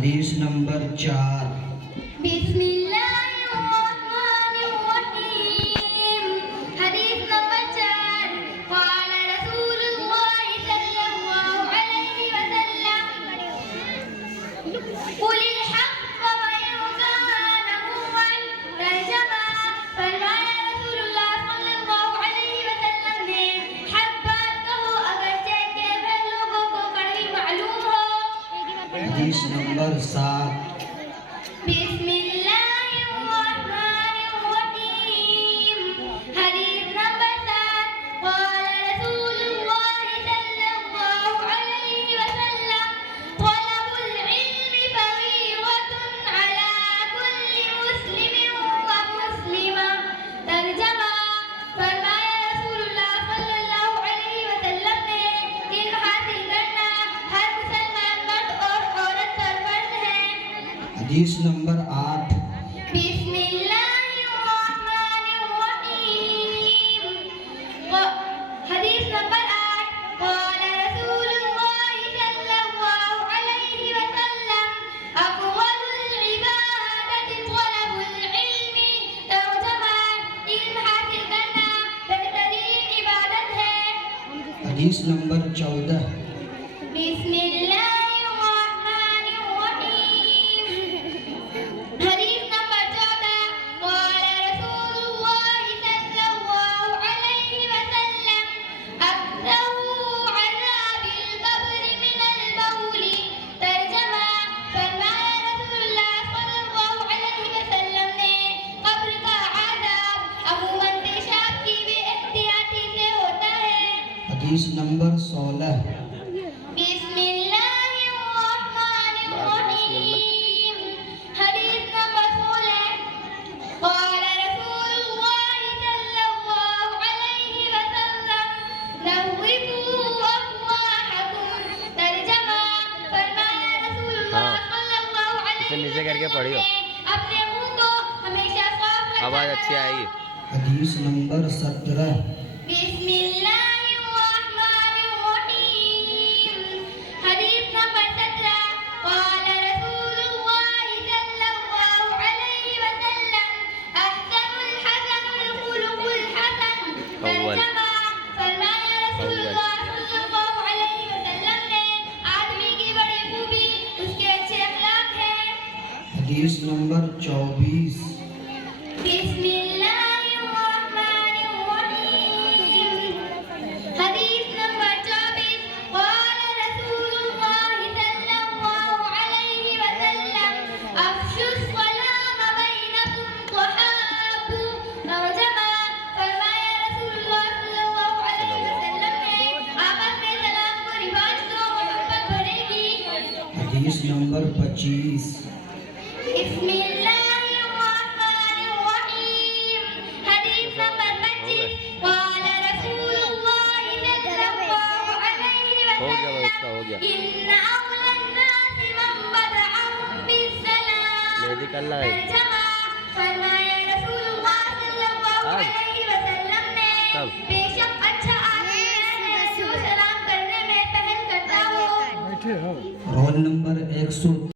حدیث نمبر 4. بسم اللہ الرحمن الرحیم. حدیث نمبر 4. قال رسول اللہ صلی اللہ علیہ وسلم قل الحق وإن كان مرا. ترجمہ فرمایا رسول اللہ صلی اللہ علیہ وسلم نے حق بات کہو اگرچہ کہ وہ لوگوں کو کڑوی معلوم ہو. حدیث نمبر 7. بسم اللہ الرحمن الرحیم. حدیث نمبر 7. قال رسول اللہ صلی اللہ علیہ وسلم طلب العلم فریضۃ علی کل مسلم ومسلمہ. ترجمہ فرمایا رسول اللہ صلی اللہ علیہ وسلم نے علم حاصل کرنا ہر مسلمان مرد اور عورت پر فرض ہے. حدیث نمبر 8. بسم اللہ الرحمن الرحیم. حدیث نمبر 8. قال رسول اللہ صلی اللہ علیہ وسلم افضل العبادت طلب العلم. ترجمہ علم حاصل کرنا بہترین عبادت ہے. حدیث نمبر 14. بسم اللہ الرحمن الرحیم. حدیث نمبر 14. قال رسول اللہ صلی اللہ علیہ وسلم اکثر عذاب القبر من البول. ترجمہ فرمایا رسول اللہ صلی اللہ علیہ وسلم نے قبر کا عذاب عموماً پیشاب کی بے احتیاطی سے ہوتا ہے. حدیث نمبر 16. بسم اللہ الرحمن الرحیم. حدیث نمبر 16. قال رسول اللہ صلی اللہ علیہ وسلم نوّبوا افواہکم. ترجمہ فرمایا رسول اللہ صلی اللہ علیہ اسے نیچے کر کے وسلم پڑھیو. نے اپنے منہ کو ہمیشہ صاف رکھا. آواز اچھی آئے گی. حدیث نمبر 17. بسم اللہ الرحمن الرحیم. حدیث نمبر 17. قال رسول اللہ صلی اللہ علیہ وسلم احسن الحسن الخلق الحسن. ترجمہ فرمایا رسول اللہ صلی اللہ علیہ وسلم نے آدمی کی بڑی خوبی اس کے اچھے اخلاق ہے. حدیث نمبر 24. بسم اللہ الرحمن الرحیم. حدیث نمبر 24. قال رسول اللہ صلی اللہ علیہ وسلم افشوا السلام بینکم تحابوا. ترجمہ فرمایا رسول اللہ صلی اللہ علیہ وسلم نے آپس میں سلام کو رواج دو محبت بڑھے گی. حدیث نمبر 25. بسم اللہ الرحمن الرحیم. حدیث نمبر 25. قال رسول اللہ صلی اللہ علیہ ہو گیا بھائی، اس کا ہو وسلم گیا. ان اولى الناس من بدأهم بالسلام. مہدی کل لگائی. ترجمہ فرمایا رسول اللہ صلی اللہ آج؟ علیہ وسلم نے کب؟ بے شک اچھا آدمی ہے جو سلام کرنے میں پہل کرتا ہو. Roll number 100.